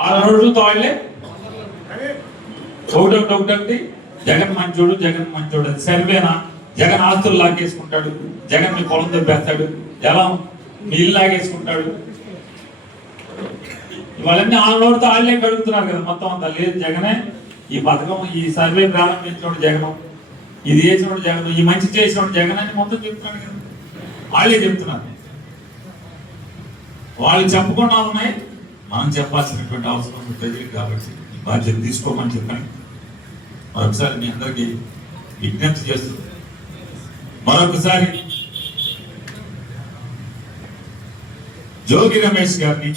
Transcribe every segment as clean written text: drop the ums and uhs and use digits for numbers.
ఆ రోజులతో వాళ్ళే ఒకటి జగన్ మంచోడు జగన్ మంచోడు అది సరివేనా? జగన్ ఆస్తులు లాగేసుకుంటాడు, జగన్ మీ పొలం దొబ్బేస్తాడు, జలం మీ ఇల్లు లాగేసుకుంటాడు. ఇవాళన్నీ వాళ్ళ నోటితో వాళ్ళే కడుగుతున్నారు కదా మొత్తం అంతా. లేదు, జగనే ఈ పథకం, ఈ సర్వే ప్రారంభించినోడు జగన్, ఇది చేసినోడు జగన్, ఈ మంచి చేసినోడు జగన్ అని మొత్తం చెప్తున్నాడు కదా. వాళ్ళే చెప్తున్నారు. వాళ్ళు చెప్పకుండా ఉన్నాయి, మనం చెప్పాల్సినటువంటి అవసరం ఉంది ప్రజలకు. కాబట్టి ఈ బాధ్యత తీసుకోమని చెప్పాను. మరొకసారి మీ అందరికీ విజ్ఞప్తి చేస్తూ మరొకసారి జోగి రమేష్ గారిని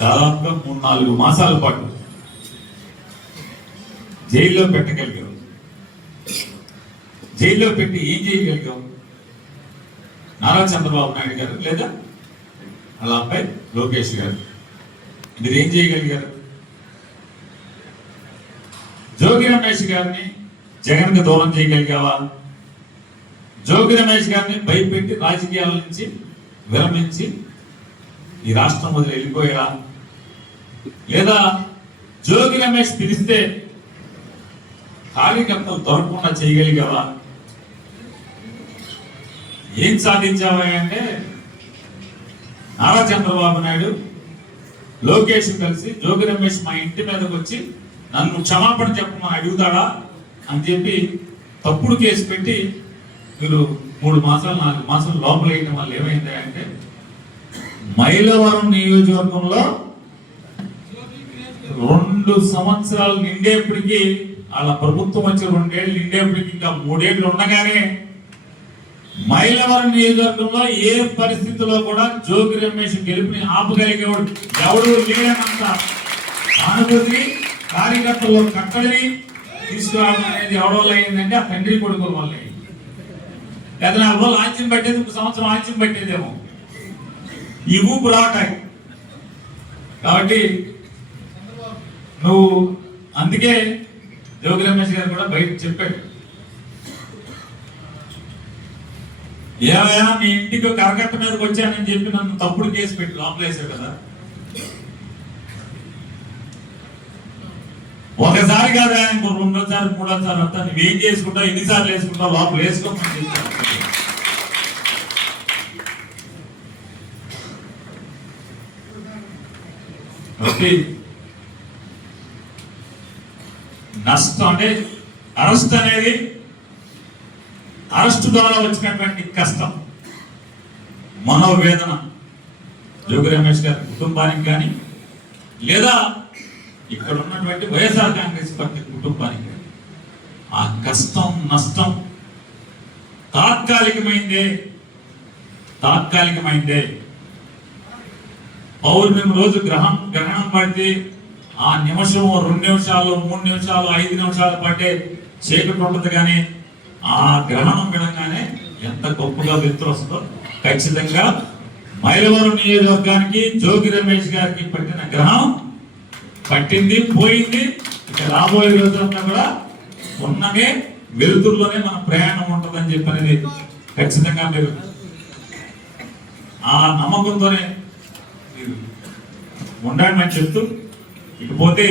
దాదాపుగా 3-4 మాసాల పాటు జైల్లో పెట్టగలిగాం. జైల్లో పెట్టి ఏం చేయగలిగాం? నారా చంద్రబాబు నాయుడు గారు లేదా వాళ్ళ అబ్బాయి లోకేష్ గారు మీరు ఏం చేయగలిగారు? జోగి రమేష్ గారిని జగన్కి దూరం చేయగలిగావా? జోగి రమేష్ గారిని భయపెట్టి రాజకీయాల నుంచి విరమించి ఈ రాష్ట్రం వదిలి వెళ్ళిపోయారా? లేదా జోగి రమేష్ పిలిస్తే కార్యకర్తలు దొరకకుండా చేయగలిగావా? ఏం సాధించావా అంటే నారా చంద్రబాబు నాయుడు లోకేష్ కలిసి జోగి రమేష్ మా ఇంటి మీదకి వచ్చి నన్ను క్షమాపణ చెప్పమని అడుగుతాడా అని చెప్పి తప్పుడు కేసు పెట్టి మీరు 3 మాసాలు 4 మాసాలు లోపల వేయడం వల్ల ఏమైంది అంటే మైలవరం నియోజకవర్గంలో 2 సంవత్సరాలు నిండేప్పటికీ వాళ్ళ ప్రభుత్వం వచ్చి 2 ఏళ్ళు నిండేప్పటికీ ఇంకా 3 ఏళ్ళు ఉండగానే మైలవరం నియోజకవర్గంలో ఏ పరిస్థితుల్లో కూడా జోగి రమేష్ గెలుపుని ఆపగలిగేవాడు ఎవడు లేనంత సానుభూతి కార్యకర్తల్లో కట్టడిని తీసుకురావడం అనేది ఎవడో అయిందంటే ఆ తండ్రి కొడుకుల వల్ల. లేదా 4 రోజులు ఆంచ్యం పట్టేది, 1 సంవత్సరం ఆంచ్యం పట్టేదేమో ఈ ఊపు రావటాయి. కాబట్టి నువ్వు అందుకే జోగి రమేష్ గారు కూడా బయట చెప్పాడు, ఏమయ్యా మీ ఇంటికి కరకట్ట మీదకి వచ్చానని చెప్పి నన్ను తప్పుడు కేసు పెట్టి లోపలేశారు కదా. ఒకసారి కాదు, ఇంకో 2సారి 3సారి వస్తా, నువ్వేం చేసుకుంటావు, ఎన్నిసార్లు వేసుకుంటావు, లోపల వేసుకోమని చెప్తాను. నష్టం అంటే అరెస్ట్ అనేది, అరెస్ట్ ద్వారా వచ్చినటువంటి కష్టం, మనోవేదన జోగి రమేష్ గారి కుటుంబానికి కానీ లేదా ఇక్కడ ఉన్నటువంటి వైఎస్ఆర్ కాంగ్రెస్ పార్టీ కుటుంబానికి కానీ ఆ కష్టం నష్టం తాత్కాలికమైందే. పౌర్ణమి రోజు గ్రహణం పడితే ఆ నిమిషం 2 నిమిషాలు 3 నిమిషాలు 5 నిమిషాలు పట్టే చీకటి ఉంటుంది. కానీ ఆ గ్రహణం వినగానే ఎంత గొప్పగా వెలుతురు వస్తుందో ఖచ్చితంగా మైలవరం నియోజకవర్గానికి జోగి రమేష్ గారికి పట్టిన గ్రహణం పట్టింది, పోయింది. ఇక రాబోయే రోజులంతా కూడా ఉన్నమే వెలుతురులోనే మన ప్రయాణం ఉంటుందని చెప్పనేది ఖచ్చితంగా మీరు ఆ నమ్మకంతోనే మీరు ఉండాలని చెప్తూ ఇకపోతే